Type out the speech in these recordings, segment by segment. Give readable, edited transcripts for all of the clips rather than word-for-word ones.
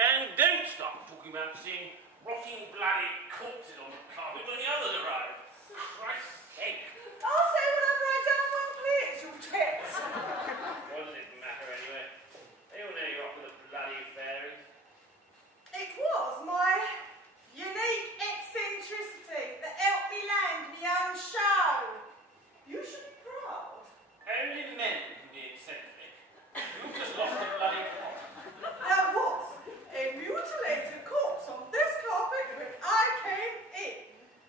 And don't start talking about seeing rotting bloody corpses on the carpet when the others arrive. For Christ's sake. I'll say whatever I damn well please, you tits. What does it matter anyway? They all know you're off with the bloody fairies. It was my unique eccentricity that helped me land my own show. You should be proud. Only men can be eccentric. You've just lost the bloody plot. There was a mutilated corpse on this carpet when I came in.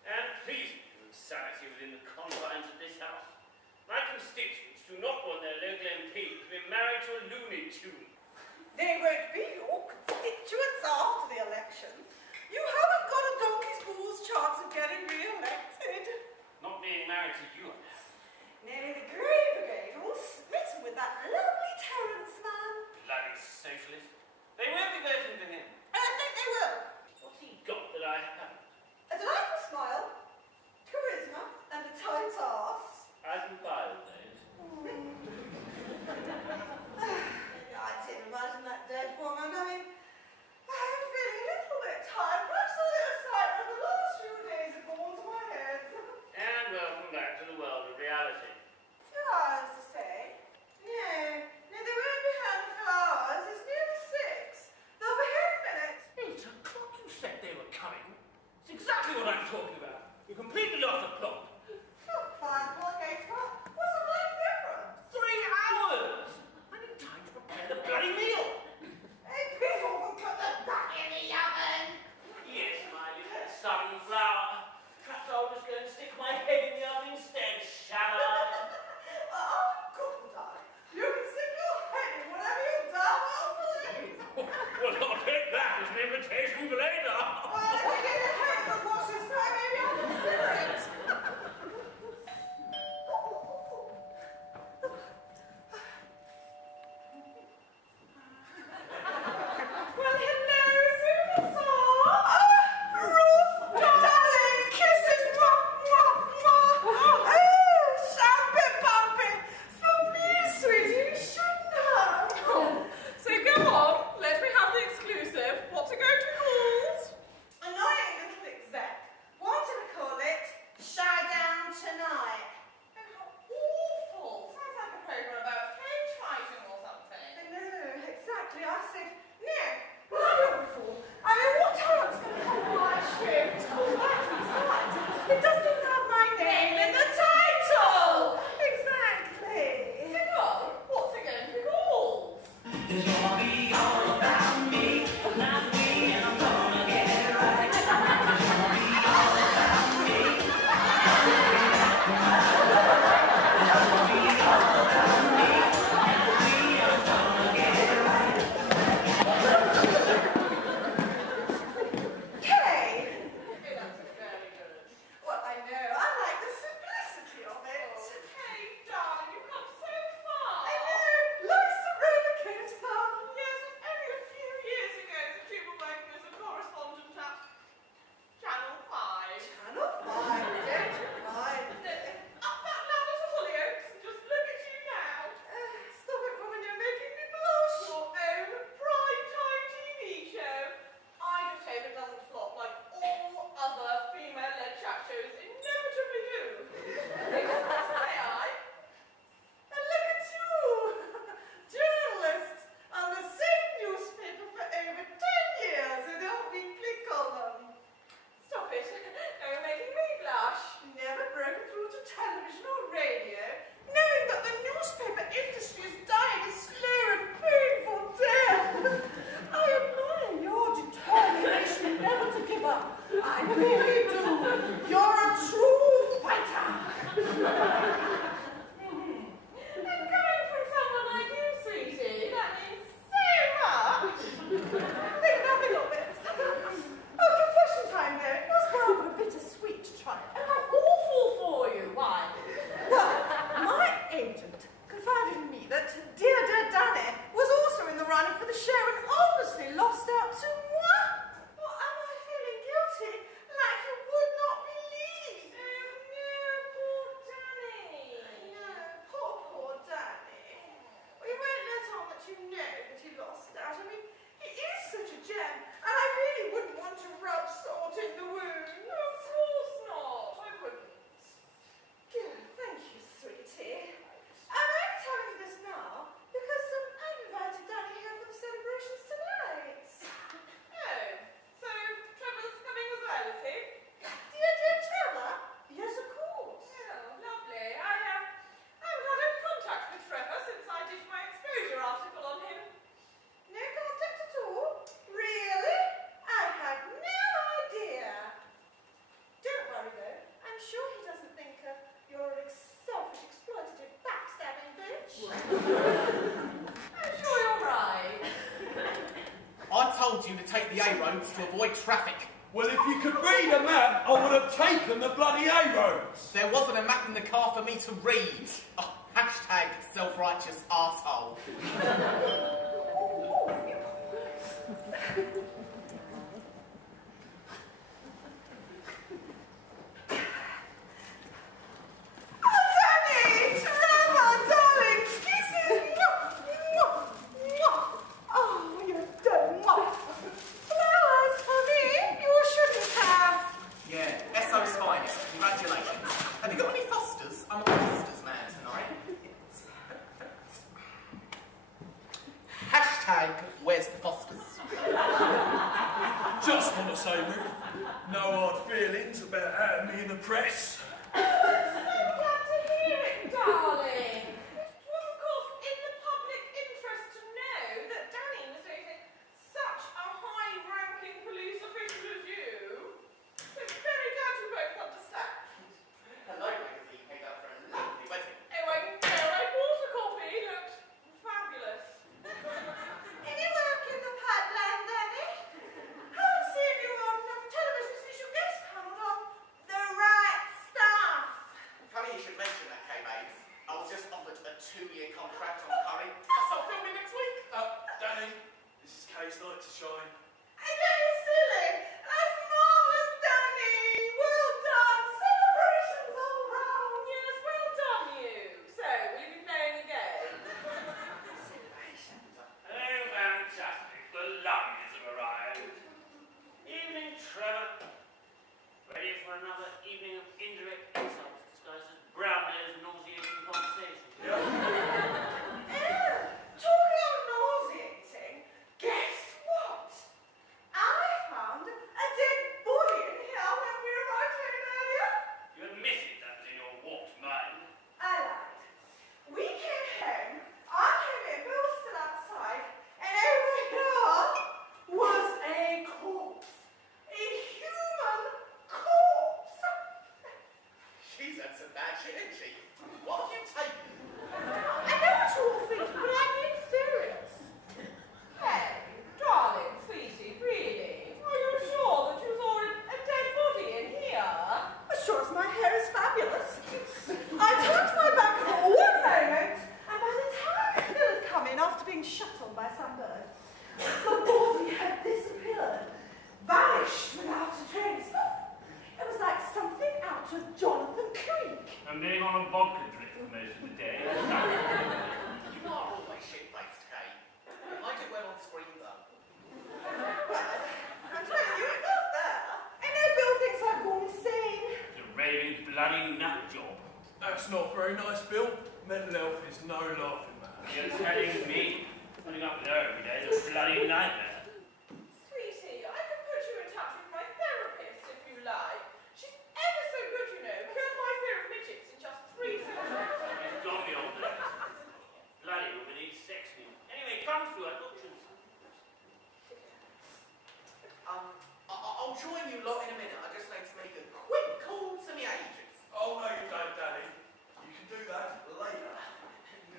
And please keep insanity within the confines of this house. My constituents do not want their local MP to be married to a Looney Tune. They won't be your constituents after the election. You haven't got a donkey's balls chance of getting re-elected. Not being married to you. Nearly the Grey Brigade all smitten with that lovely Terence man. Bloody socialist. They won't be voting for him. And I think they will. What's he got that I haven't? A delightful smile, charisma, and a tight ass. I can buy all those. I did imagine that dead woman. I mean, I'm feeling a little bit tired. Perhaps a little sight of the last few days have gone to my head. And welcome back to the world of reality. Few hours to say. No, they won't be here in a few hours. It's nearly 6. They'll be here in a minute. 8 o'clock, you said they were coming. It's exactly what I'm talking about. You completely lost the plot. Oh, 5 o'clock, 8 o'clock. What's the bloody difference? 3 hours! I need time to prepare the bloody meal. Hey, piss off and put that back in the oven. Yes, my little sunflower. Perhaps I'll just go and stick my head in the oven instead, shall I? Couldn't I? You can stick your head in whatever you damn well please. Well, I'll take that as an invitation for later. Well, if you get your head in the wash this time, maybe I'll consider it. Well, hello, superstar. Ruth, darling, kisses, mwah, mwah, mwah. Oh, champagne pumping. For me, sweetie, you shouldn't have. So go on, let me have the exclusive. What's it going to be called? I'm sure you're right. I told you to take the A roads to avoid traffic. Well, if you could read a map, I would have taken the bloody A roads. There wasn't a map in the car for me to read. Oh, hashtag self-righteous arsehole. Where's the Fosters? Just want to say, Ruth, no hard feelings about having me in the press. I'm so glad to hear it, darling. It was, of course, in the public interest to know that Danny was dating such a high-ranking police official as you. So very glad you both understand. Hello, magazine came out for a lovely wedding. Oh, I know. I bought a copy. Looked fabulous. Any work in the pipeline, Danny? Haven't seen you on television since your guest panel on The Right Stuff. Funny you should mention that, Kay Babes. I was just offered a 2-year contract on Curry. I'll start filming next week. Danny, this is Kay's night to shine. I know you're silly. That's marvellous, Danny. Well done. Celebrations all round. Yes, well done, you. So, will you be playing again? Oh, fantastic. The lungs have arrived. Evening, Trevor. Ready for another evening of indirect insults disguised as Brownlow's nauseating conversation. Talking of nauseating, guess what? I found a dead body in here when we arrived home earlier. You admitted that was in your warped mind. I lied. We came home, I came in, Bill was still outside, and over here was a corpse. A human corpse. She's had some bad shit, isn't she? What have you taken? I know what you all think, but I'm being serious. Hey, darling, sweetie, really? Are you sure that you saw a dead body in here? As sure as my hair is fabulous. I turned my back for one moment, and by the time Phil had come in after being shuttled by some bird, the body had disappeared, vanished without a trace. It was like something out of Jonathan Creek. I'm being on a vodka drip for most of the day. You are always shit-faced, Kay. I do well on screen, though. Well, I'm telling you, it was there. I know Bill thinks I've gone insane. It's a raving bloody nut job. That's not very nice, Bill. Mental health is no laughing matter. You're telling me putting up with her every day is a bloody nightmare. Sweetie, I can put you in touch with my therapist if you like. She's ever so good, you know. Cured my fear of midgets in just 3 seconds. You've got me on that. Bloody woman needs sex now. Anyway, come through. I thought you I'll join you lot in a minute. I just need to make a quick call to my agent. Oh, no, you don't, Danny. You can do that later.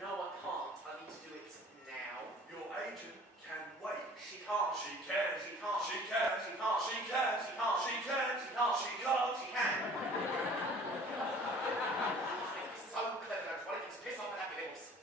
No, I can't. I need to do it now. Your agent can wait. She can't. She can. She can't. She can. She can't. She can. She can't. She can. She can't. She can't. She can. So clever. I just want to get piss off and happy littles.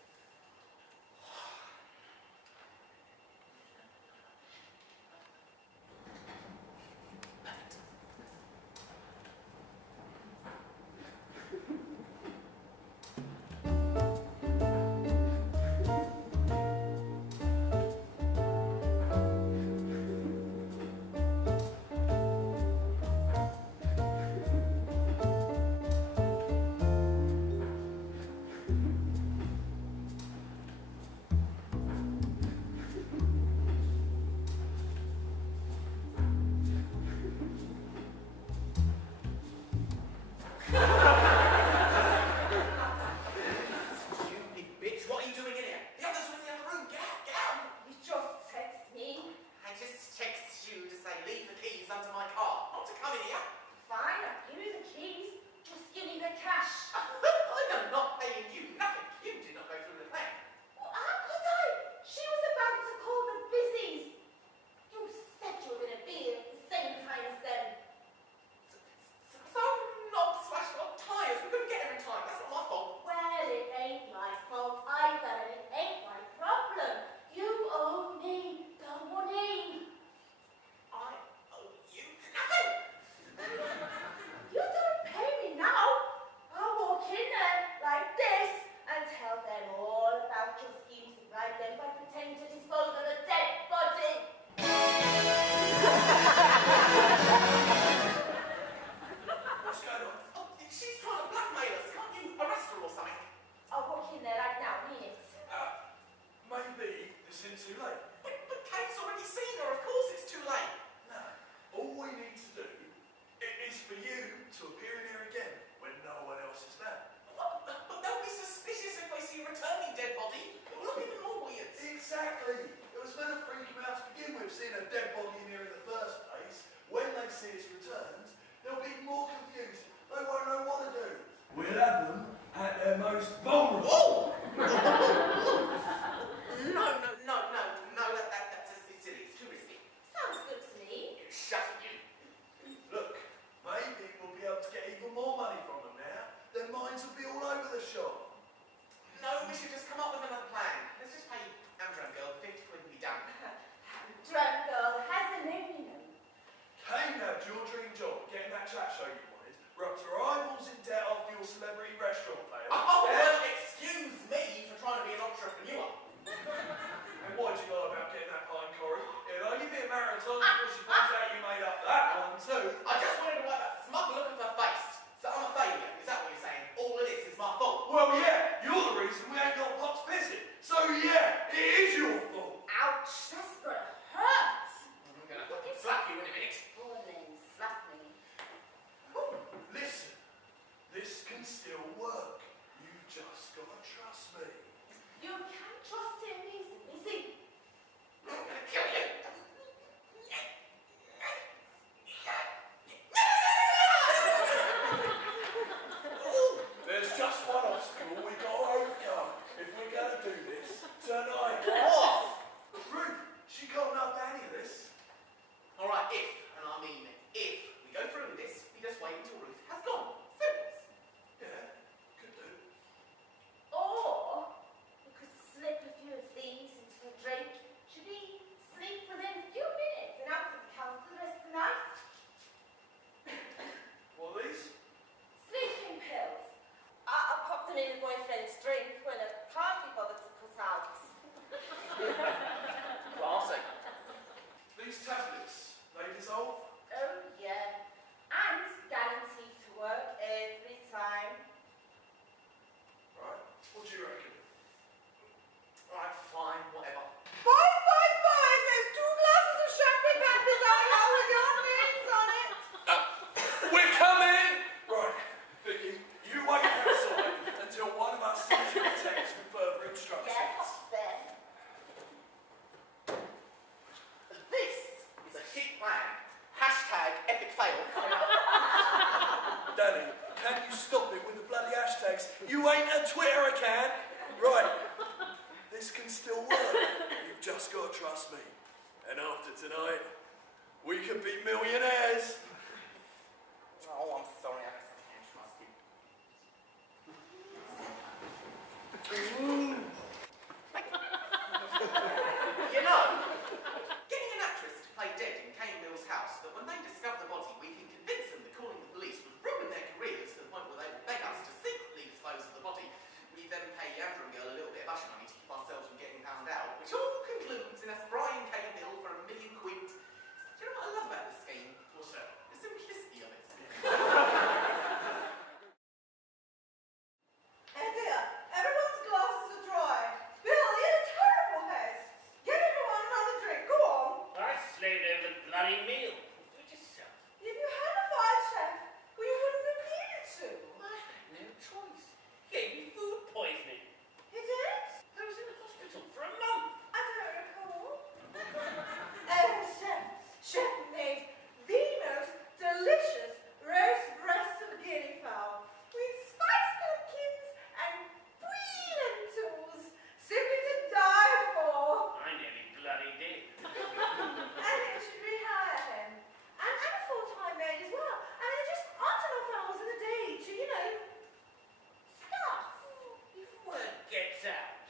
already seen her, of course it's too late. No. All we need to do is for you to appear in here again when no one else is there. But they'll be suspicious if they see a returning dead body. It will look even more weird. Exactly. It was meant to freak them out to begin with, seeing a dead body in here in the first place. When they see its returns, they'll be more confused. They won't know what to do. We'll have them at their most vulnerable. Oh! No, that's just silly. It's too risky. Sounds good to me. Shut it, you. Look, maybe we'll be able to get even more money from them now. Their minds will be all over the shop. No, we should just come up with another plan. Let's just pay Andrew girl 50 quid and be done. Drunk girl has a name, you know. Kane had your dream job, getting that chat show you wanted. We're up to our eyeballs in debt after your celebrity restaurant fail. Oh, well, excuse me for trying to be an entrepreneur. And what do you know about getting that pine, Corey? It'll only be a matter of time before she finds out you made up that one too. I just wanted to wipe that smug look of her face. So I'm a failure. Is that what you're saying? All of this is my fault. Well, yeah, you're the reason we ain't got Pop's pissing. So yeah, it is your fault. Ouch, that's gonna hurt. I'm gonna fucking slap you in a minute. Oh, then slap me. Listen, this can still work. You've just got to trust me. You can trust him easily. See, I'm gonna kill you. There's just one obstacle we've got to overcome if we're going to do this tonight. What? Ruth, she can't know about any of this. Alright, if, and I mean if, we go through with this, we just wait until Ruth has gone. Simple. Yeah, could do. or you could slip a few of these into a drink. Should he sleep within a few minutes and out for the count for the rest of the night? What are these? Sleeping pills. I popped them in his boyfriend's drink when I can't be bothered to put out. Classic. These tablets, they dissolve? Oh yeah, and guaranteed to work every time. Right, what do you reckon? Alright, fine, whatever. Boys, there's 2 glasses of champagne Pampers out now with your names on it. We're coming! Right, Vicky, you wait outside until one of us sends you a text with further instructions. Yes, upstairs. This is a shit plan. Hashtag epic fail. Danny, can you stop it with the bloody hashtags? You ain't a Twitter account! Right, this can still work. You've just got to trust me. And after tonight, we could be millionaires. Oh, I'm sorry, I guess I can't trust you. You know, getting an actress to play dead in Kane Mill's house, that when they discover the body, we can convince them that calling the police would ruin their careers to the point where they will beg us to secretly dispose of the body. We then pay Andrew girl a little bit of hush money to keep ourselves from getting found out, which all concludes in us buying Kane Mill for £1 million. Do you know what I love about this scheme? What's that? The simplicity of it. Oh dear, everyone's glasses are dry. Bill, you're a terrible host. Get everyone another drink, go on. I slaved over the bloody meal. Do it yourself. If you had a fire chef, well, you wouldn't have needed to. I had no choice. He gave me food poisoning. You did? I was in hospital for a month. I don't recall. Oh, chef made the most delicious roast breast of guinea fowl with spiced pumpkins and brie lentils, simply to die for. I nearly bloody did. I think we should rehire him. And a full-time maid as well. I mean, there just aren't enough hours in the day to, you know, stuff. If word gets out,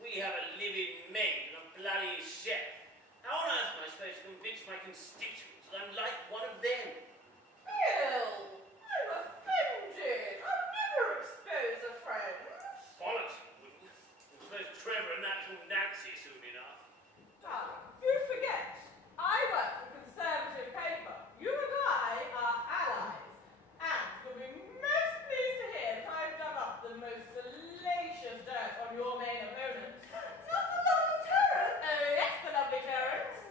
we have a living maid and a bloody chef. How on earth am I supposed to convince my constituents that I'm like one of them? Bill, I'm offended. I'd never expose a friend. Bollocks, you wouldn't. I suppose Trevor and natural Nancy soon enough. Darling, you forget. I work for a conservative paper. You and I are allies. And you'll be most pleased to hear that I've dug up the most salacious dirt on your main opponent. Not the lovely Terence. Oh, yes, the lovely Terence.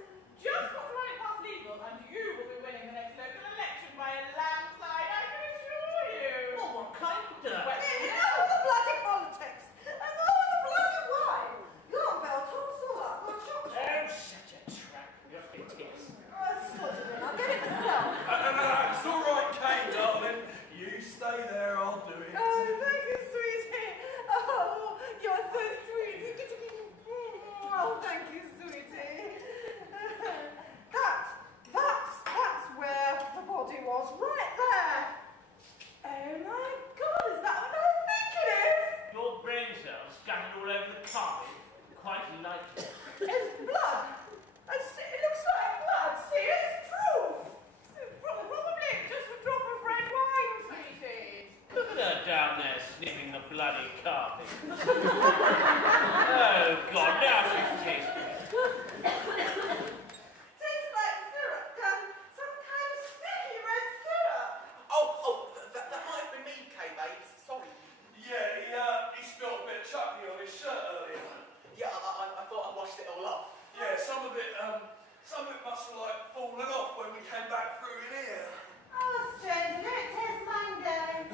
some of it must have like fallen off when we came back through in here. Oh, stranger, don't test mine, darling.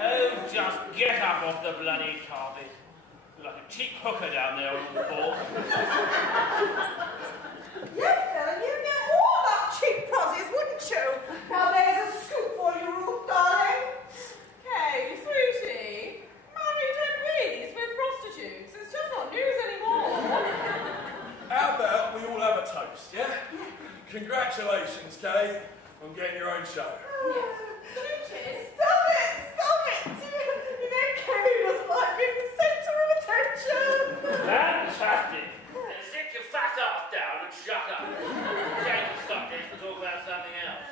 Oh, just get up off the bloody carpet. You're like a cheap hooker down there on the floor. Yes, darling, you'd get all that cheap prozzies, wouldn't you? Now there's a scoop for you, Ruth, darling. Okay, sweetie. Married and pleased with prostitutes. It's just not news anymore. How about we all have a toast, yeah? Congratulations, Kay, on getting your own show. Sweetie, stop it, stop it. You know Kay doesn't like being the centre of attention. Fantastic. Sit your fat ass down and shut up. Change the subject and talk about something else.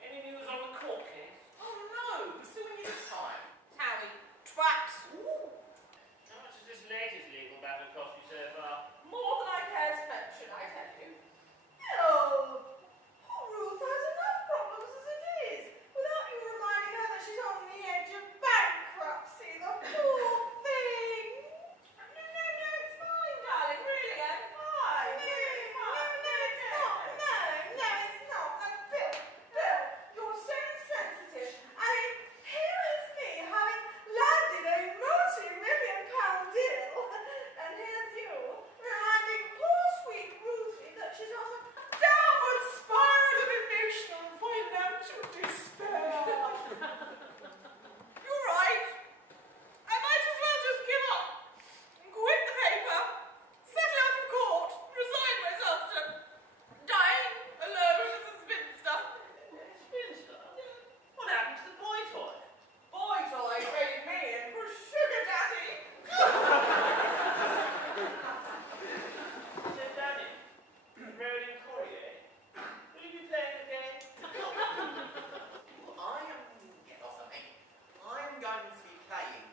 Any news on the court case? Oh no, we're still in news time. Howie, twat. How much has this latest legal battle cost you so far? More than I care to mention, I tell you. Oh, poor Ruth has enough problems as it is, without you reminding her that she's on the edge of bankruptcy, the poor thing. No, it's fine, darling, really, I'm fine. No, it's not. No, it's not. Bill, you're so insensitive. I mean, here is me having landed a multi-million-pound deal, and here's you reminding poor sweet Ruthie that she's on a downward spiral of emotional and financial despair. You're right. I might as well just give up and quit the paper, settle out of court, resign myself to dying alone as a spinster. Spinster? What happened to the boy toy? Boy toy trading me in for sugar daddy. So, Daddy, Roland Collier, will you be playing the game? Well, I'm going to be playing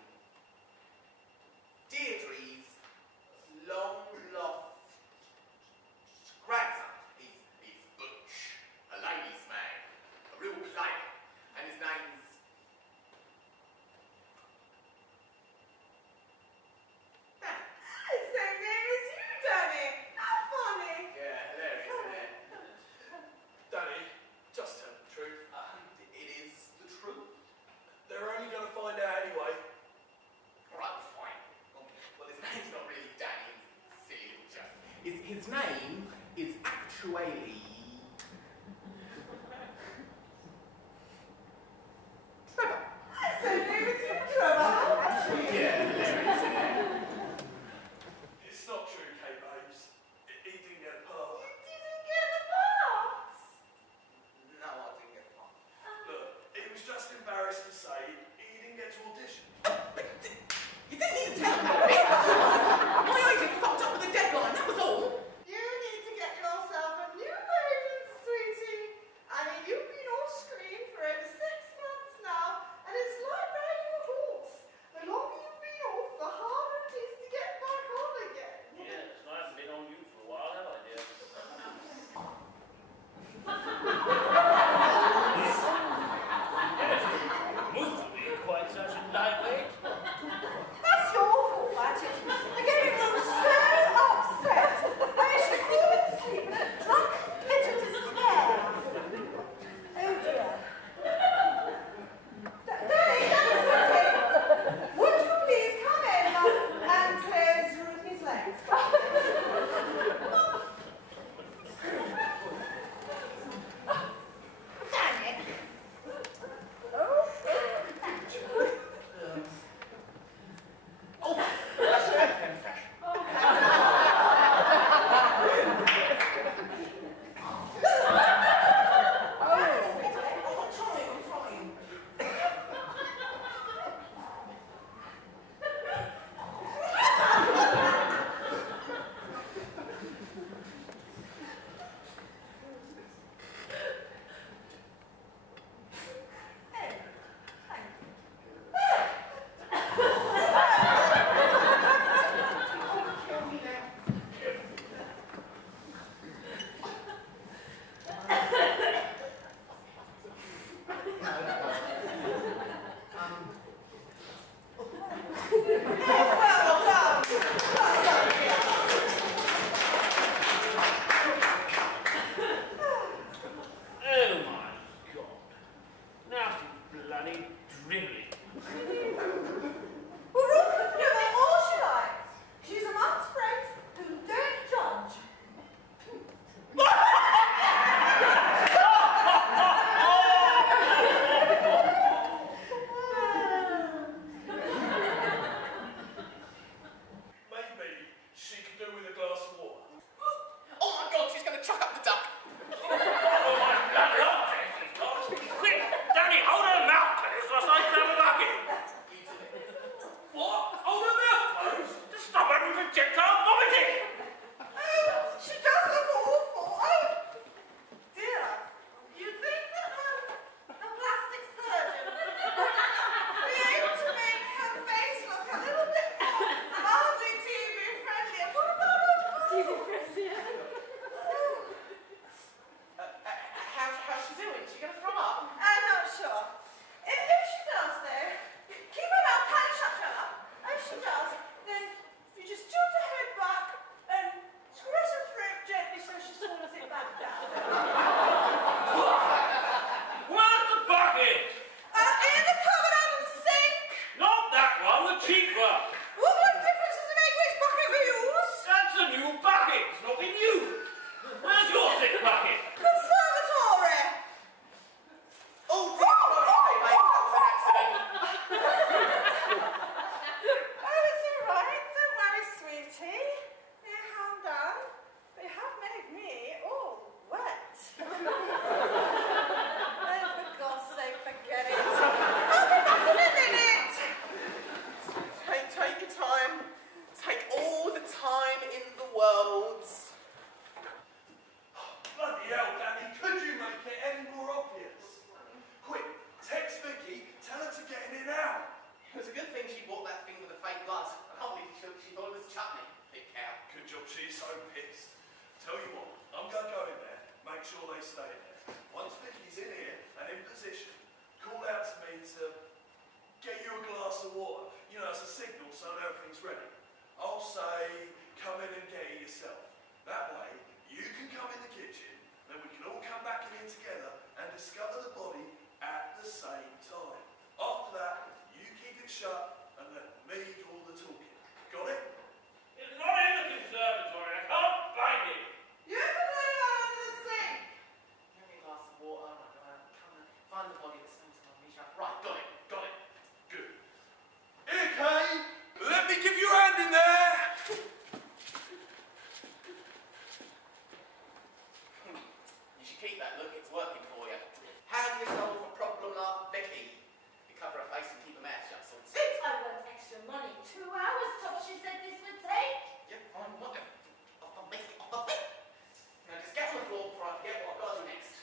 Deirdre's long-lost grandson. He's Butch, a ladies' man, a real player, and his name's Danny. Same name as you, Danny. How funny. Yeah, hilarious, isn't it? Danny, just tell the truth. It is the truth. They're only going to find out anyway. Alright, fine. Well, his name's not really Danny. Silly little joke. His name is actually Trevor. Same name as you, Trevor. Yeah, hilarious, isn't it? It's not true, Kay Babes. He didn't get a part. You didn't get the part. No, I didn't get the part. Look, he was just embarrassed to say he didn't get to audition. You didn't need to tell me. My agent fucked up with the deadline, that was all. You need to get yourself a new baby Choke up the duck. Oh, my bloody object is lost. Quick, Danny, hold her mouth closed whilst I grab a bucket. You do it. What? Hold her mouth closed? To stop her from projectile vomiting. Oh, she does look awful. Oh, dear. You'd think that a plastic surgeon would be able to make her face look a little bit more mildly TV friendly. And what about her TV friendly? How's she doing? Is she going to throw up? I'm not sure. If she does, though, keep her mouth tightly shut, Trevor. If she does, then you just tilt her head back and squeeze her throat gently so she swallows it back down. Where's the bucket? In the cupboard under the sink. Not that one, the cheap one. What difference does it make which bucket we use? That's a new bucket. It's nothing new. Where's your sick bucket? Conservatory. Oh, dear, sorry, mate. That was an accident. Oh, it's all right. Don't worry, sweetie. Here, calm down. They have made me all wet. Oh, for God's sake, forget it. I'll be back in a minute. Take your time. Take all the time in the world. Bloody hell, Danny, could you make it any more obvious? Quick, text Vicky, tell her to get in now. It was a good thing she bought that thing with the fake blood. I can't believe she thought it was chutney. Big cow. Good job, she's so pissed. Tell you what, I'm going to go in there, make sure they stay there. Once Vicky's in here and in position, call out to me to get you a glass of water. You know, it's a signal so that everything's ready. I'll say, come in and get it yourself. That way, you can come in the kitchen, then we can all come back in here together and discover the body at the same time. After that, you keep it shut and let me do all the talking. Got it? It's not in the conservatory. I can't find it. You can put it under the sink. Give me a glass of water. Come and find the body at the same time. Reach out. Right, got it. Got it. Good. Here, Kay, let me give you a hand in there. You should keep that look. It's working for you. How do you solve a problem like Vicky? You cover her face and keep her mouth shut, so it's it. I want extra money. 2 hours top she said this would take. Yeah, fine. Whatever. I'll make it. I'll make it. Now just get on the floor before I forget what I've got to do next.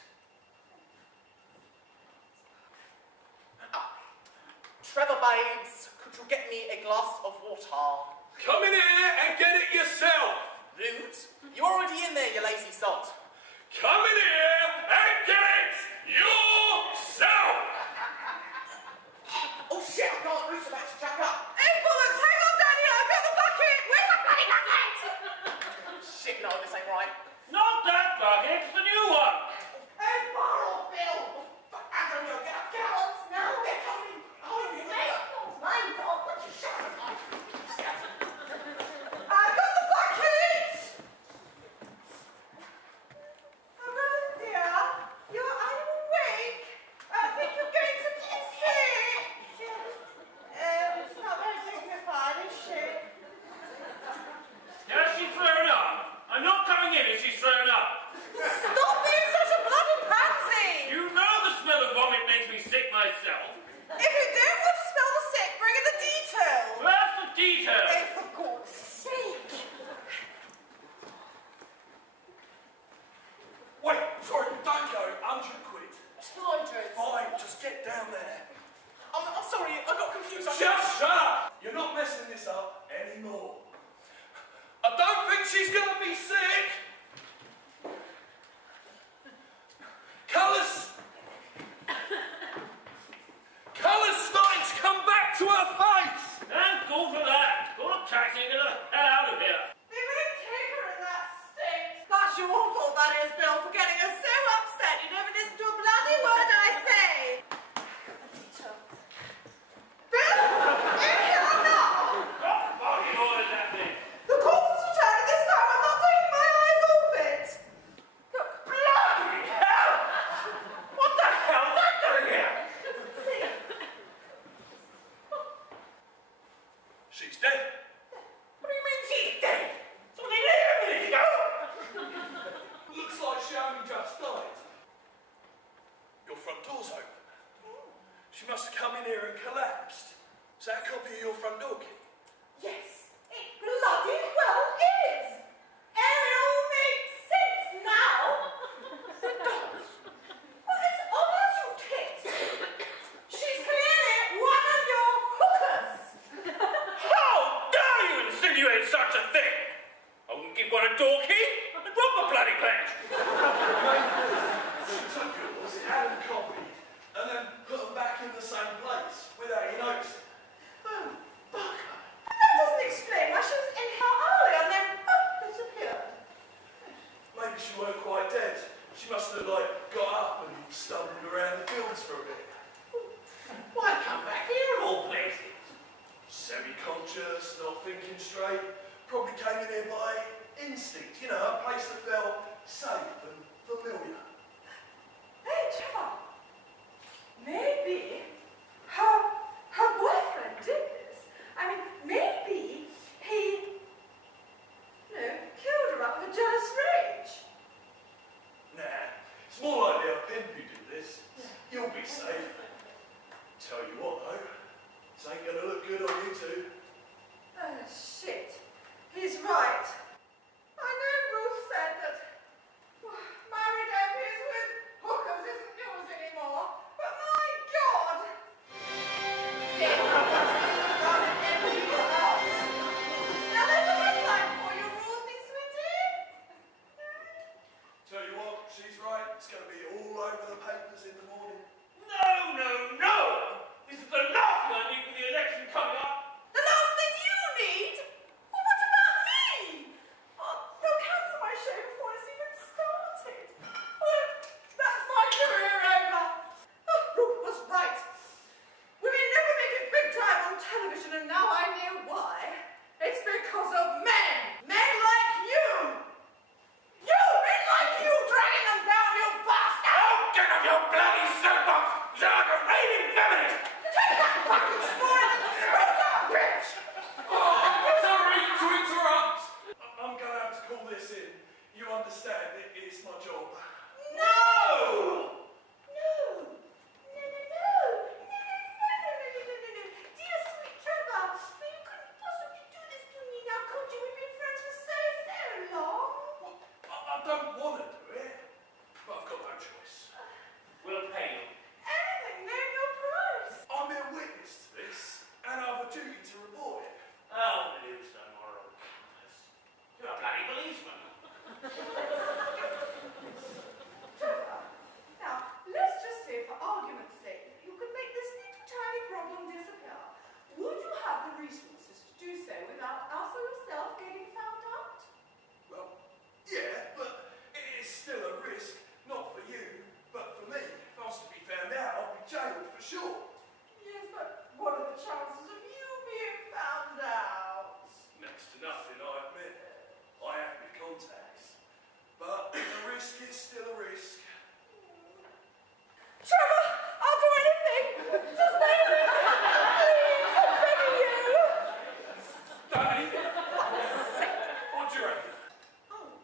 Trevor Babes, could you get me a glass of water? Come in here and get it yourself. Rude. You're already in there, you lazy sod. Come in here and get it yourself. Oh shit, I can't reach about to jack up. Hey, bollocks, hang on, Daddy, I've got the bucket. Where's the bloody bucket? Shit, no, this ain't right. Not that bucket. It's the new one. Hey, borrow, Bill. Fuck, Antonio, get up, get up. What's now? Get Tony. Oh, you Make no mind, dog. What you shouting at? I've got the bucket. Hello, dear. Are you awake? I think you're going to be sick. She's not very dignified, is she? Has she thrown up? I'm not coming in if she's thrown up. Stop being such a bloody pansy. You know the smell of vomit makes me sick myself. If you don't want to smell the sick, bring in the detail. Where's the detail? Oh, for God's sake. Wait, sorry, don't go. 100 quid. 200. Fine, just get down there. I'm sorry, I got confused. Just shut up. You're not messing this up anymore. I don't think she's going to be sick. Colours starting to come back to her face. And go for that. Call a taxi and get the hell out of here. They won't take her in that state. That's your fault, that is, Bill, for getting her so upset you never listen to a bloody word I say. Bill, in here now. What fucking ordered that thing? The corpse is returning this time. I'm not taking my eyes off it. Look, Bloody hell! What the hell's that doing here? see. She's dead. What do you mean she's dead? Somebody left a minute ago. Looks like only just died. Your front door's open. She must have come in here and collapsed. Is that a copy of your front door key? Yes, it bloody well is. It all makes sense now. It does. Well, it's obvious you tit. She's clearly one of your hookers. How dare you insinuate such a thing? I wouldn't give one a door key. I'd rob the bloody place. She took yours, had them copied, and then put them back in the same place without you noticing. Oh, bugger. That doesn't explain why she was in here earlier and then disappeared. Maybe she weren't quite dead. She must have, got up and stumbled around the fields for a bit. Why come back here of all places? Semi-conscious, not thinking straight. Probably came in here by instinct, a place that felt safe and familiar. Hey, Trevor. Maybe her boyfriend did this. I mean, maybe he, killed her out of a jealous rage. Nah, it's more likely a pimp who did this. You'll be safe. Tell you what, though, this ain't gonna look good on you two. Oh, shit. He's right. I know Ruth said that married MPs with hookers isn't news anymore, but my God! Yes, darling MP's house. Now there's a headline for you, Ruth, me sweetie. Tell you what, she's right. It's gonna be all over the papers in the morning. No, no, no! This is the last thing I need for the election coming up. The last thing you need? Well, what about me? Oh, they'll cancel my show before it's even started. Oh, that's my career over. Oh, Ruth was right. Women never make it big time on television, and now I know why. It's because of men. Men like you. You, men like you, dragging them down, you bastard. Oh, get off your bloody soapbox! You're like a raving feminist! Take that fucking story to the scooter, bitch. Sorry to interrupt. I'm gonna have to call this in. You understand, it's my job. No! No! Dear sweet Trevor, you couldn't possibly do this to me now, could you? We've been friends for so long. Well, I don't want to do it, but I've got no choice. We'll pay you. Anything, name your price. I'm a witness to this, and I have a duty to report it. Oh, lose the moral compass. You're a bloody policeman. Trevor, now, let's just say for argument's sake that you could make this little tiny problem disappear. Would you have the resources to do so without us or yourself getting found out? Well, yeah, but it's still a risk, not for you, but for me. If I was to be found out, I'd be jailed for sure. Yes, but what are the chances of you being found out? Next to nothing, I admit. I have my contacts. But the risk is still a risk. Trevor, I'll do anything! Just name it! Please, I'm begging you! Danny, what do you reckon? Oh,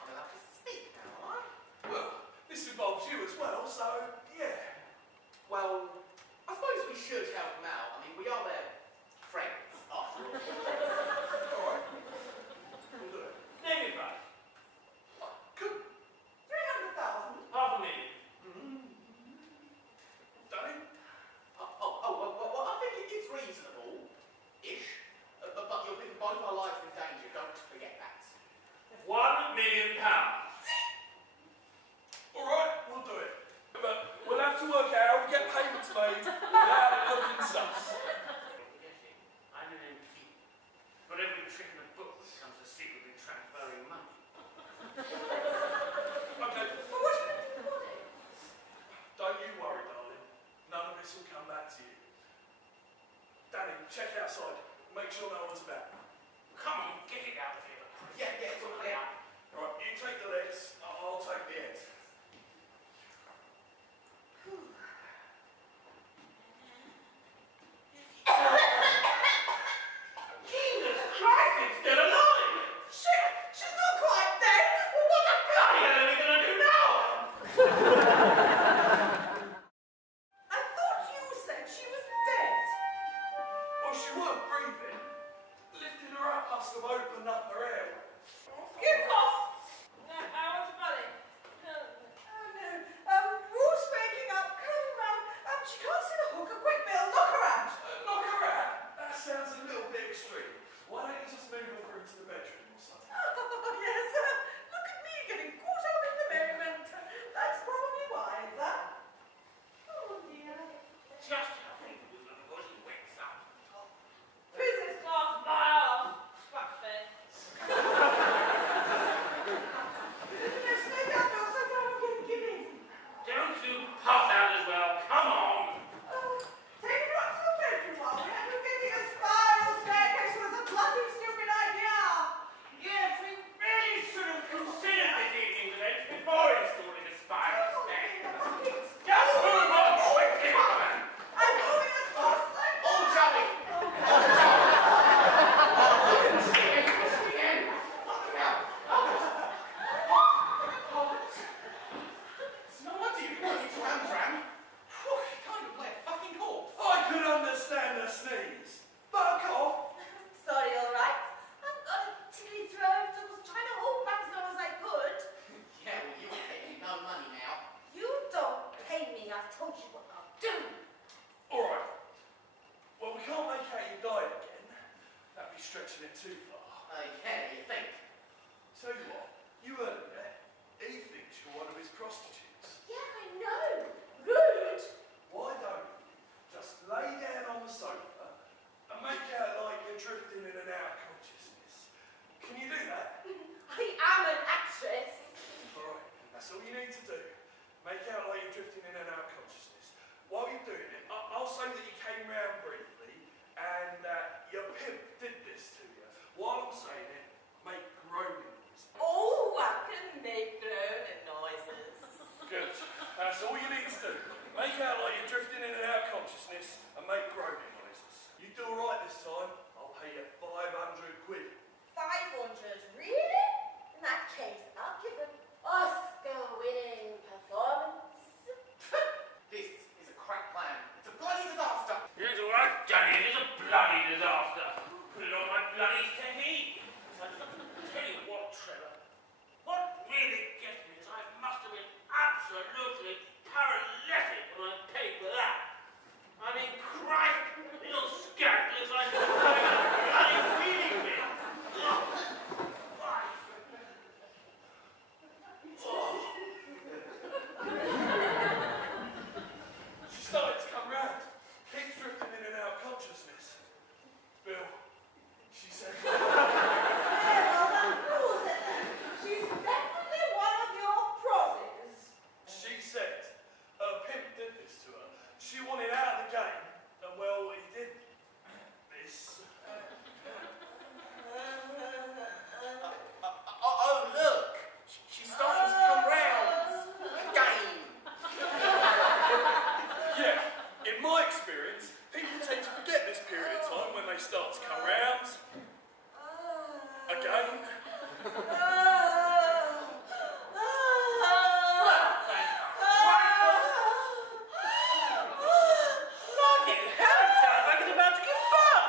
I'm allowed to speak now, aren't I? Well, this involves you as well, so yeah. Well, I suppose we should help them out. I mean, we are their friends, after all. Alright. We'll do it. Name your price. Good. 300,000. $500,000. Danny? Well, I think it is reasonable-ish. But you're putting both our lives in danger, don't forget that. £1 million. Alright, we'll do it. But we'll have to work out how we get payments made without it looking sus. I'm an MP. But every trick in the book when it comes to secretly transferring money. Okay. But what are you going to do about it? Don't you worry, darling. None of this will come back to you. Danny, check outside. Make sure no one's about. Come on, get it out of here. Yeah, it's all clear. Alright, you take the legs, I'll take the head. Jesus Christ, it's still alive! Shit! She's not quite dead! Well, what the Bloody hell are we gonna do now? say that you came round briefly and that your pimp did this to you. While I'm saying it, make groaning noises. Oh, I can make groaning noises. Good. That's all you need to do. Make out like you're drifting in and out of consciousness and make groaning noises. You do all right this time, I'll pay you 500 quid. 500, really? In that case, I'll give an Oscar-winning performance. This is a crack plan. It's a bloody disaster. It's all right, Danny. It is a bloody disaster. Put it on my bloody settee. Tell you what, Trevor. What really gets me is I must have been absolutely paralytic when I paid for that. I mean, Christ, little scat looks like he's bloody feeding me. She started to come round. Keeps drifting in and out of consciousness. Bill, she said... Well, that proves it then. She's definitely one of your prozzies. She said her pimp did this to her. She wanted out of the game, and well, he did this. Oh, look. She's starting to come round. Again. Yeah, in my experience, people tend to forget this period of time when they start to come round. Again. Bloody hell, it sounds like it's about to give birth.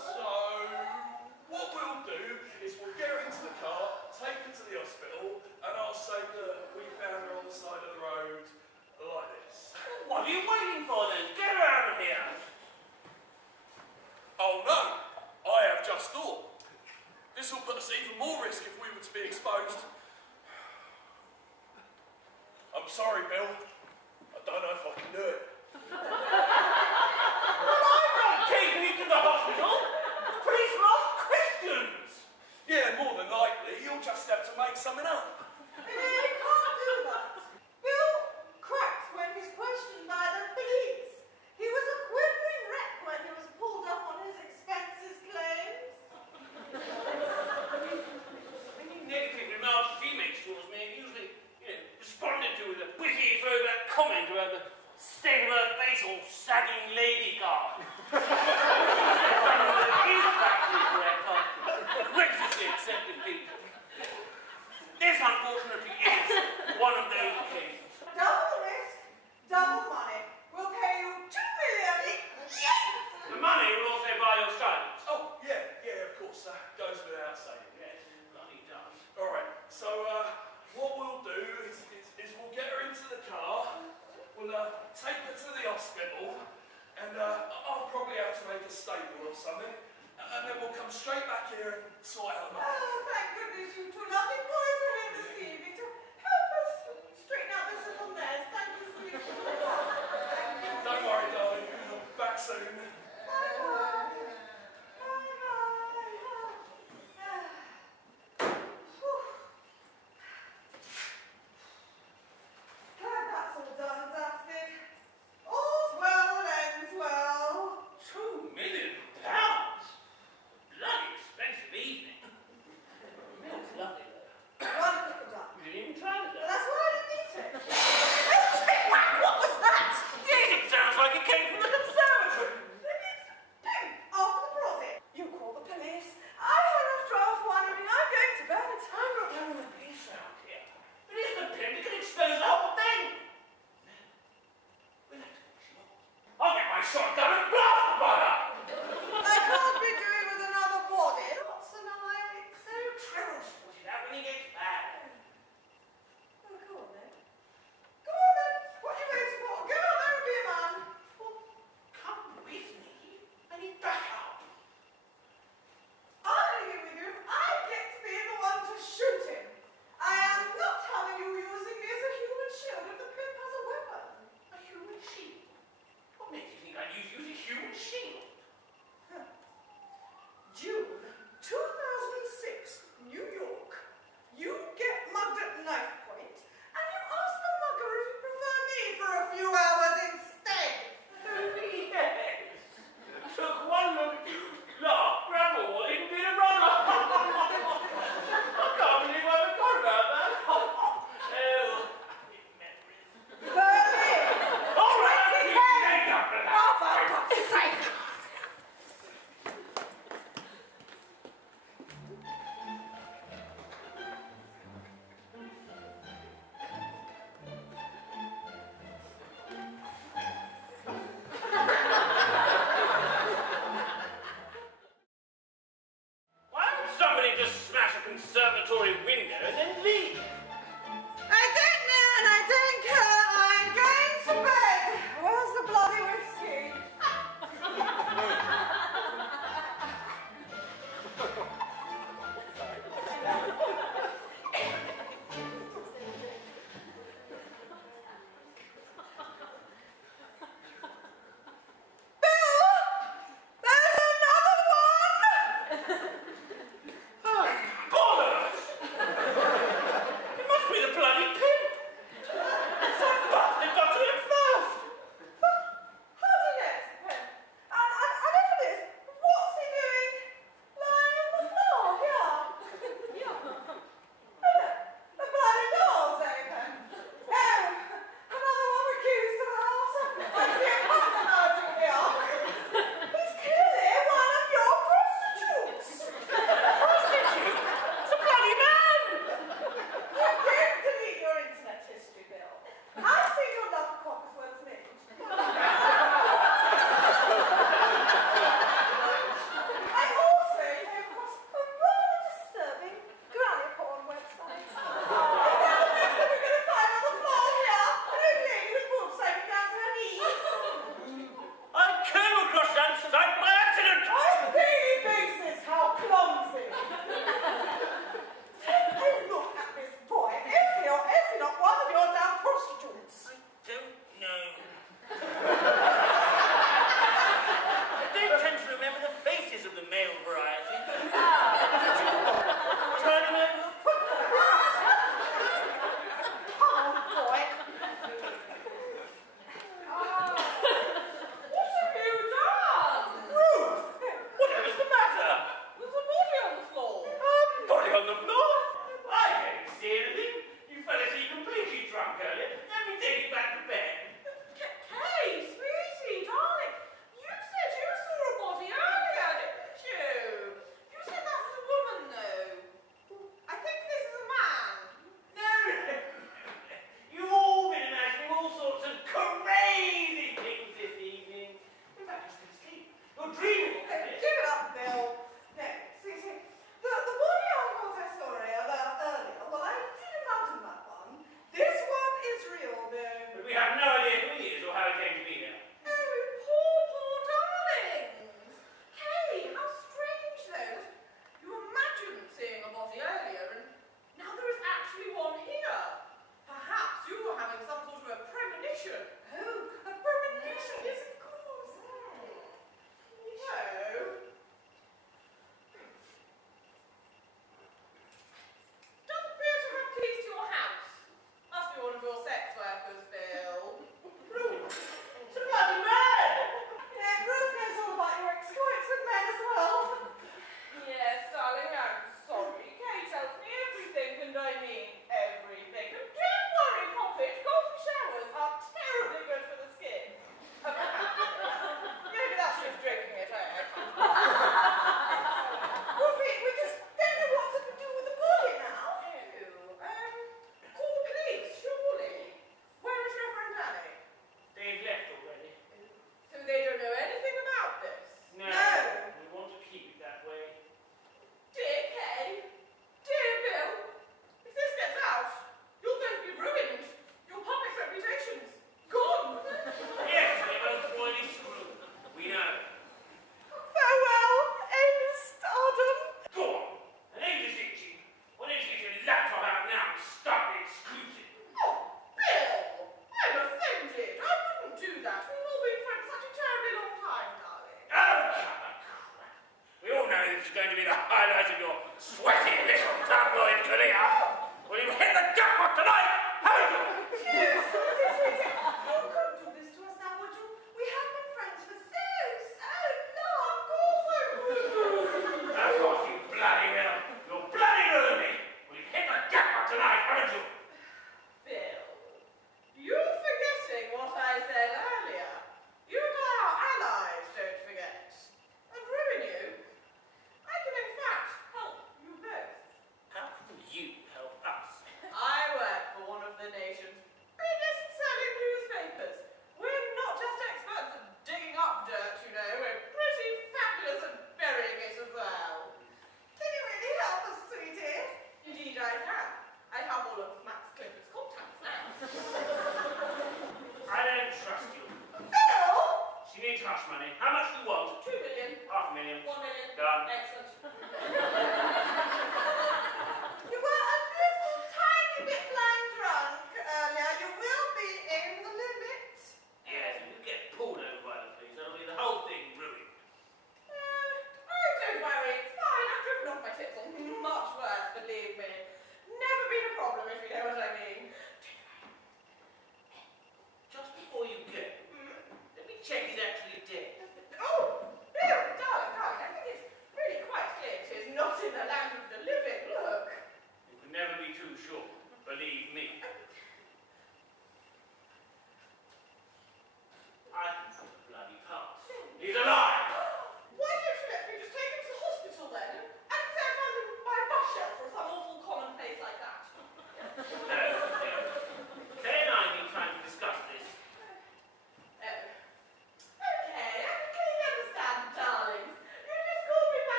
So, what we'll do is we'll get her into the car, take her to the hospital, and I'll say that we found her on the side of the road like this. What are you waiting for then? Get her out of here. Oh no, I have just thought. This will put us at even more risk if we were to be exposed. I'm sorry, Bill. I don't know if I can do it. Well, I'm not taking you to the hospital. The police will ask questions. Yeah, more than likely, you'll just have to make something up. He can't do that. Bill cracks when he's questioned by the police. He was a quivering wreck when he was pulled up on his expenses claims. Any negative remarks she makes towards me are usually, responded to with a witty throwback comment about the state of her face all sagging lady card. Is factually correct, graciously accepted people. This, unfortunately, is one of those occasions. Double the risk, double money. We'll pay you $2 million. The money will also buy your silence. Oh, yeah, of course, that goes without saying. Yes, it bloody does. Alright, so what we'll do is we'll get her into the car, we'll take her to the hospital, and I'll probably have to make a statement or something, and then we'll come straight back here and sort out the money. Oh, thank goodness you two lovely boys are here this evening to help us straighten out this little mess. be the highlight of your sweaty little tabloid career. Well, you've hit the jackpot tonight, haven't you? You couldn't do this to us now, would you? We have been friends for so long. Of course I would. Of course, you bloody hell. You're bloody ruined me. Well, you've hit the jackpot tonight, haven't you? Bill, you're forgetting what I said earlier. You and I are allies, don't forget. And ruin you. I can in fact help you both. How can you help us? I work for one of the nation's biggest selling newspapers. We're not just experts at digging up dirt, you know. We're pretty fabulous at burying it as well. Can you really help us, sweetie? Indeed I can. I have all of my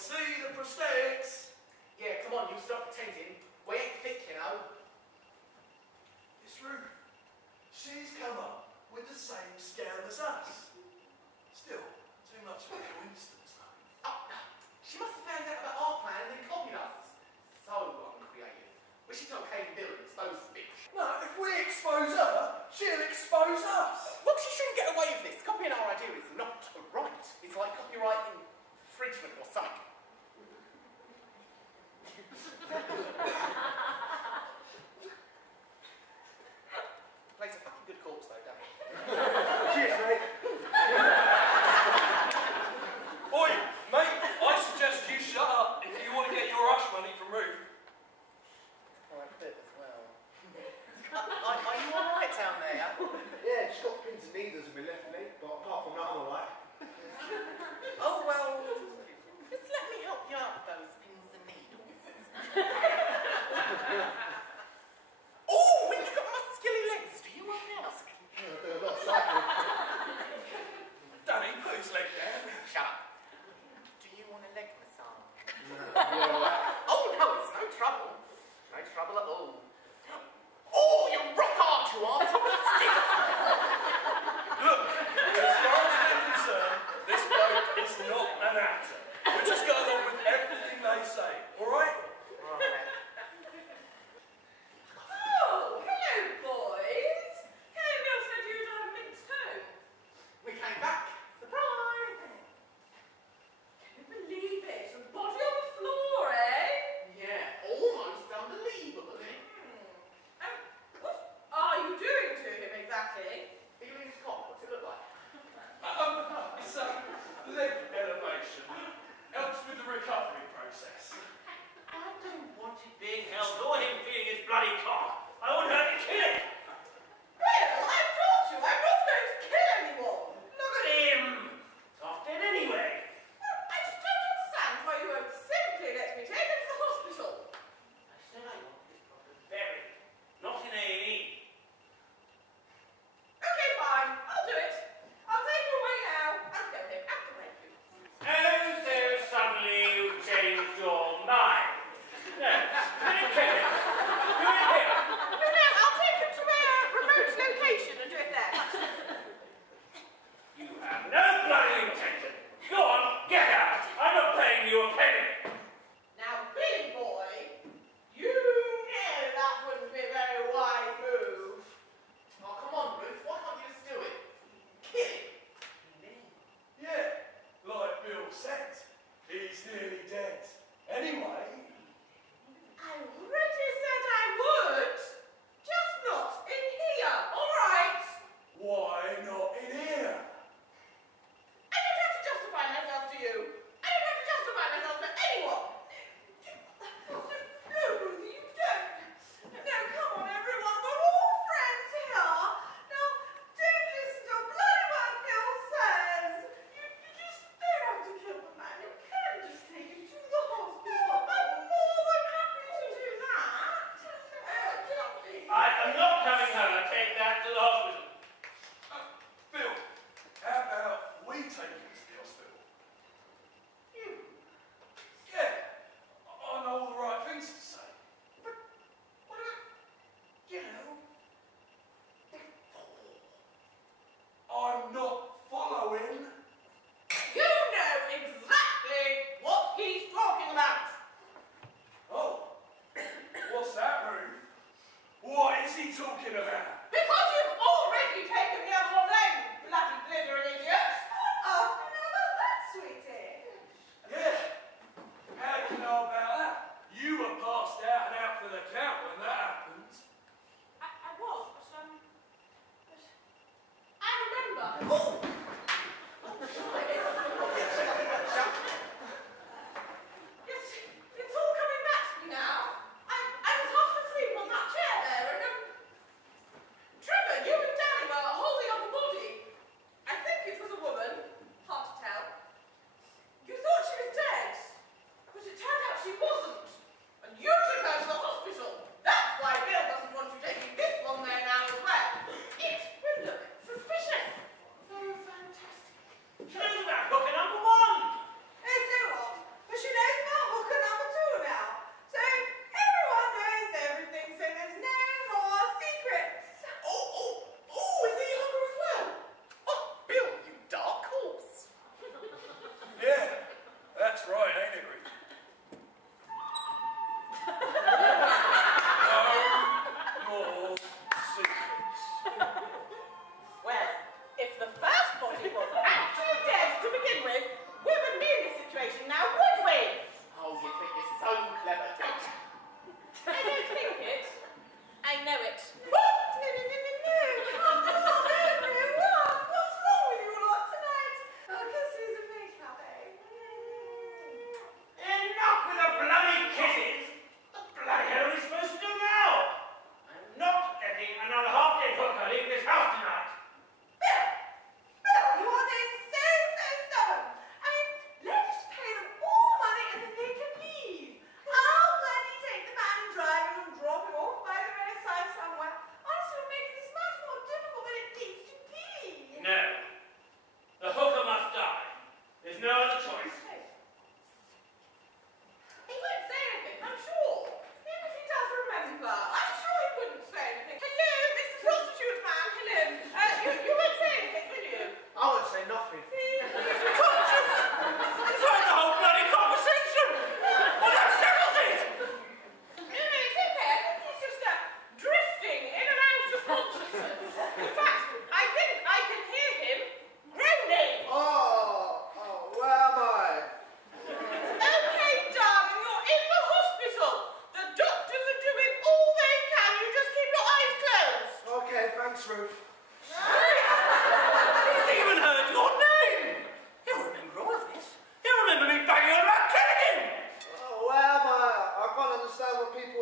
see the prosthetics. Yeah, come on, you stop pretending. We ain't thick, you know. It's Ruth. She's come up with the same scam as us. Still, too much of a coincidence, though. Oh, she must have found out about our plan and then copied us. So uncreative. Wish she told Kate and Bill and exposed the bitch. No, if we expose her, she'll expose us. Look, she shouldn't get away with this. Copying our idea is not right. It's like copyright infringement or something. Plays a fucking good corpse though, don't it? Cheers, mate. Oi, mate, I suggest you shut up if you want to get your rush money from Ruth. Quite fit as well. Are you alright down there? Yeah, just got pins and needles in my left leg, but apart from that, I'm alright. Oh, well, just let me help you out with those pins and needles. Oh, when you got muscular legs, do you want to ask? Yeah, I do a lot of cycling. Danny, put his leg down. Shut up. Do you want a leg massage? Yeah, alright. Oh, no, it's no trouble. No trouble at all. Oh, you rock hard, you are. Top of stiff. Look, as far as we're concerned, this bloke is not an actor. We just go along with everything they say, alright? Right. Oh, hello, boys. Kate and Bill said you'd mixed home. We came back. Surprise. Can you believe it? A body on the floor, eh? Yeah, almost unbelievable, isn't it? What are you doing to him exactly? Feeling his cock, what's it look like? It's a leg elevation. Helps with the recovery process. I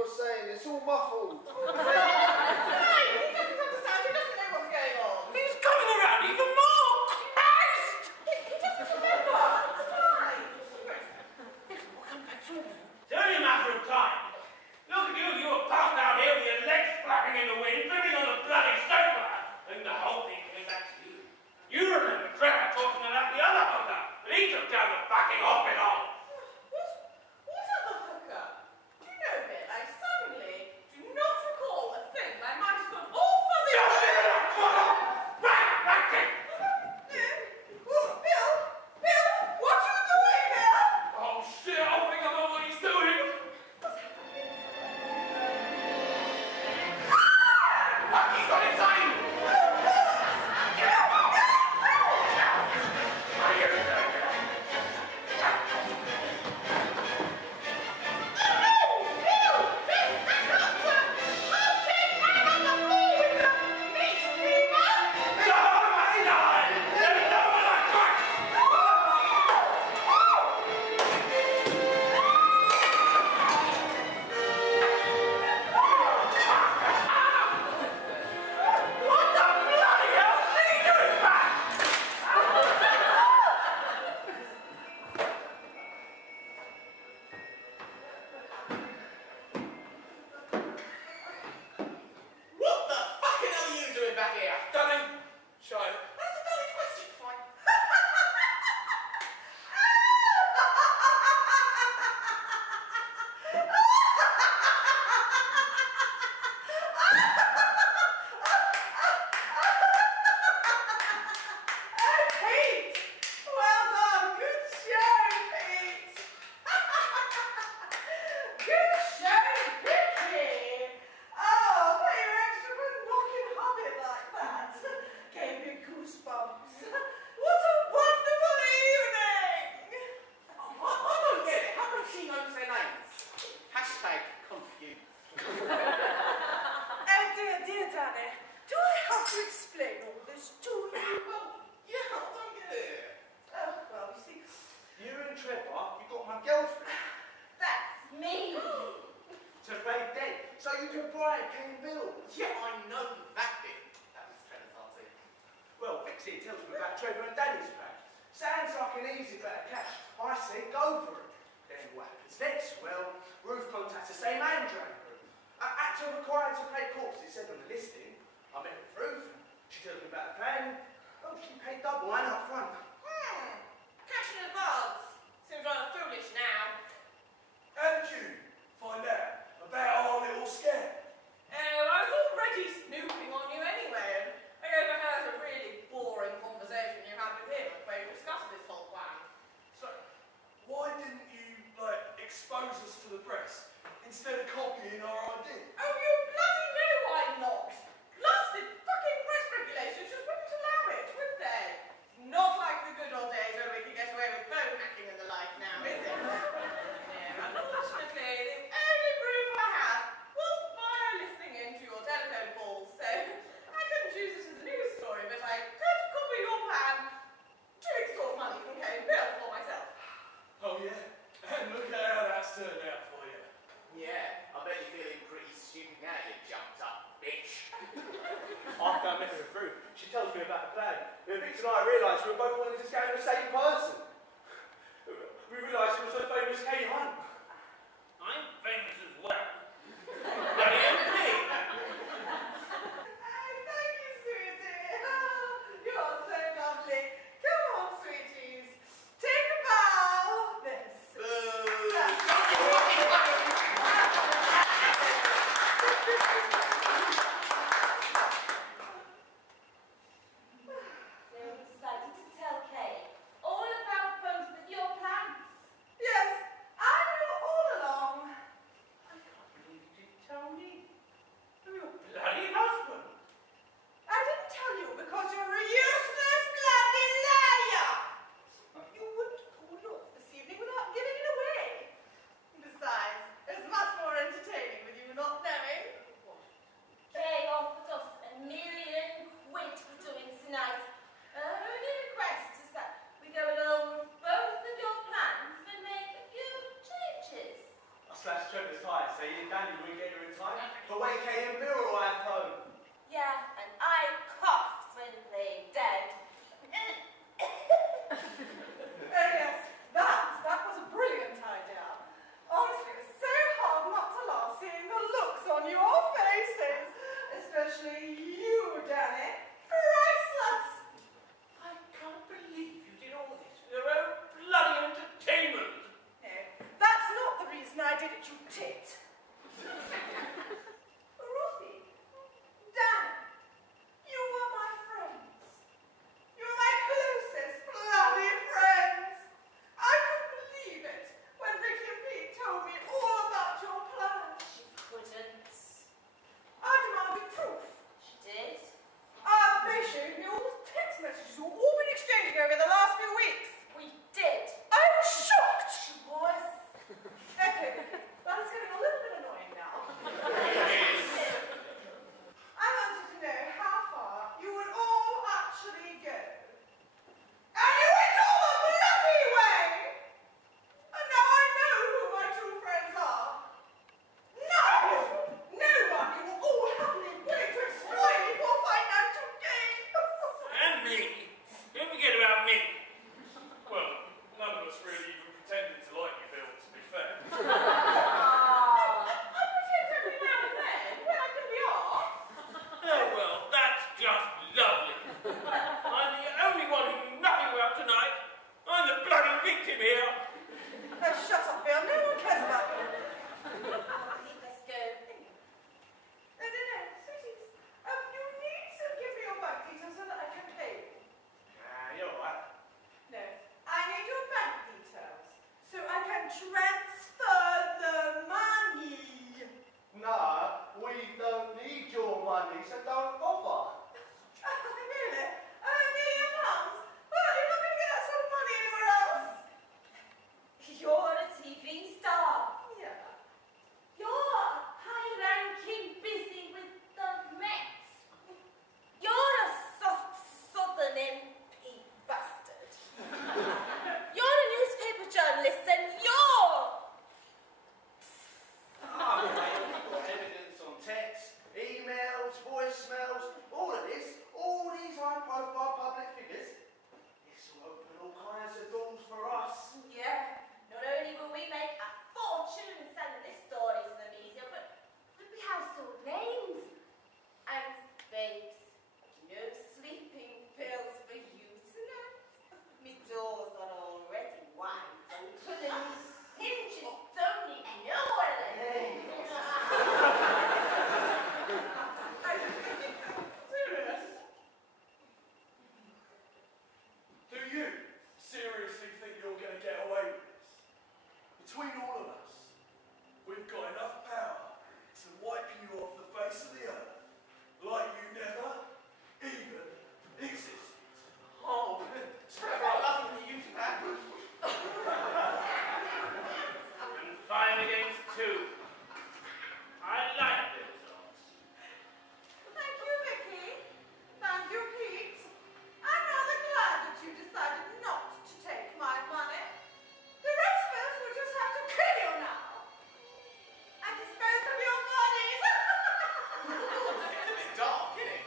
you're saying. It's all muffled. Right, he doesn't understand. He doesn't know what's going on. He's coming around even more! Christ! He doesn't remember. It's fine. We'll come back soon. It's only a matter of time. Look at you, you were passed out here with your legs flapping in the wind, dripping on the bloody sofa, and the whole thing came back to you. You remember Trevor talking about the other hooker, and he took down the fucking hospital. What other hooker? Do you know, Bill, I suddenly do not recall a thing. My mind has gone all fuzzy. Just leave it up, Trevor! Right, that's it! Bill, what are you doing, Bill? Oh shit, I think I know what he's doing! Fuck, he's got his aim! Decided to tell Kate all about slashed Trevor's tyres, so you and Danny wouldn't get here in time. But when Kay and Bill arrived home. Yeah, and I coughed when playing dead. Oh yes, that was a brilliant idea. Honestly, it was so hard not to laugh seeing the looks on your faces. Especially you, Danny. Priceless! I can't believe you did all this for your own bloody entertainment. No, that's not the reason I did it, you tit. Ruthie, Danny, you are my friends. You're my closest bloody friends. I couldn't believe it when Vicky and Pete told me all about your plans. She couldn't. I demanded proof. She did. They showed me all the text messages we've all been exchanging over the last few weeks. We did. I was shocked. She was. Okay, Vicky, that is getting a little bit annoying now. I wanted to know how far you would all actually go. And you went all the bloody way! And now I know who my true friends are. No! No one you were all happily willing to exploit me for financial gain! And me. Don't forget about me. Well, none of us really even pretended to like you, Bill, to be fair. I pretend every now and then when I can be asked. Oh, well, that's just lovely. I'm the only one who knew nothing about tonight. I'm the bloody victim here. Oh, shut up, Bill. No one cares about you. Let's go. No, sweeties. You need to give me your bank details so that I can pay you. You're alright. No, I need your bank details so I can transfer the money. Nah, we don't need your money, so don't bother. Really? £1 million? Well, you're not going to get that sort of money anywhere else. You're a TV star. Yeah. You're high-ranking, busy with the Mets. You're a soft Southern MP bastard. You're a newspaper journalist, and you're... We've got evidence on text, emails, voicemails, all of this, all these high-profile public figures. This will open all kinds of doors for us. Yeah, not only will we make a fortune selling this story to the media, but we household names. And, babes, no sleeping pills for you tonight. Me doors are already wide open and hinges don't need no one. Serious? Do you seriously think you're going to get away with this? Between all of us, we've got enough power to wipe you off the face of the earth like you never even existed. Oh, Trevor, I love when you use that. And 5 against 2. I like the results. Thank you, Vicky. Thank you, Pete. I'm rather glad that you decided not to take my money. The rest of us will just have to kill you now. And dispose of your bodies. It's getting a bit dark, isn't it?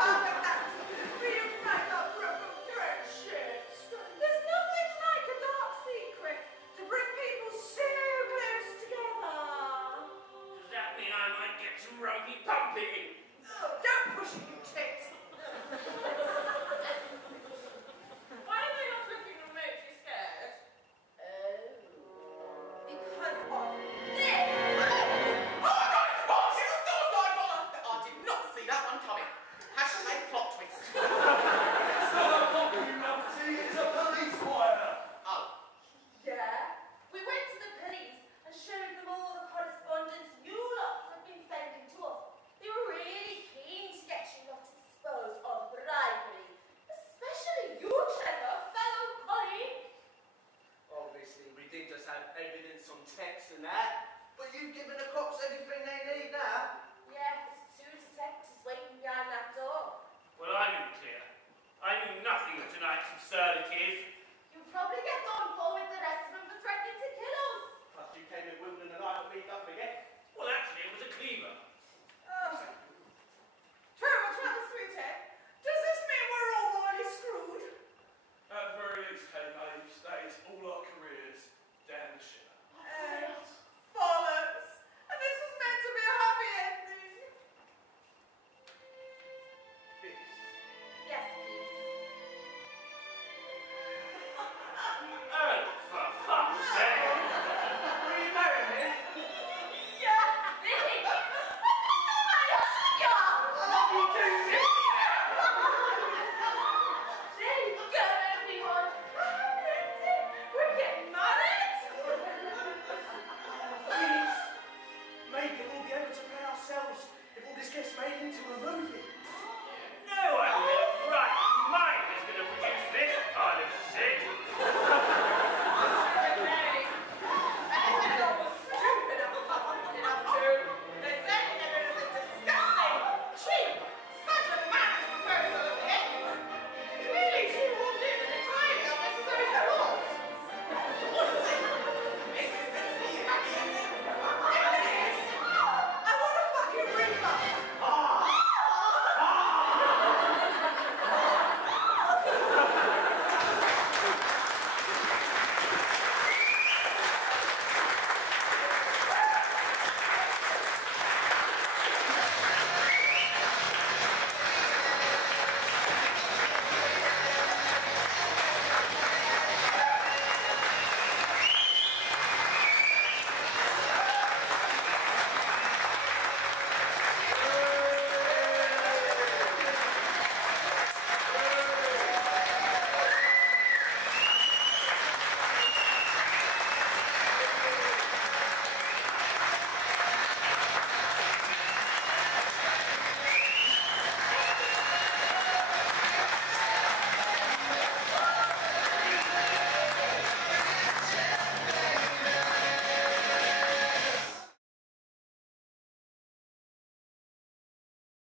Perfect act. Reunite our broken friendships. There's nothing like a dark secret to bring people so close together. Does that mean I might get some rumpy pumpy? Oh, don't push it, you tit. Why are they not looking remotely scared? Because of this. Oh my God! What? It's a suicide bomber! I did not see that one coming. Hashtag plot twist. It's not a poppy, you numpty, it's a police wire. Oh, Yeah, we went to the police and showed them all the correspondence you lot have been sending to us. They were really keen to get you lot exposed on bribery, especially you, Trevor, fellow colleague. Obviously, we did just have evidence on text and that, but you've given the cops everything they need now. Yeah, there's 2 detectives waiting behind that door. Well, I knew clear. I knew nothing of tonight's absurdities. You'll probably get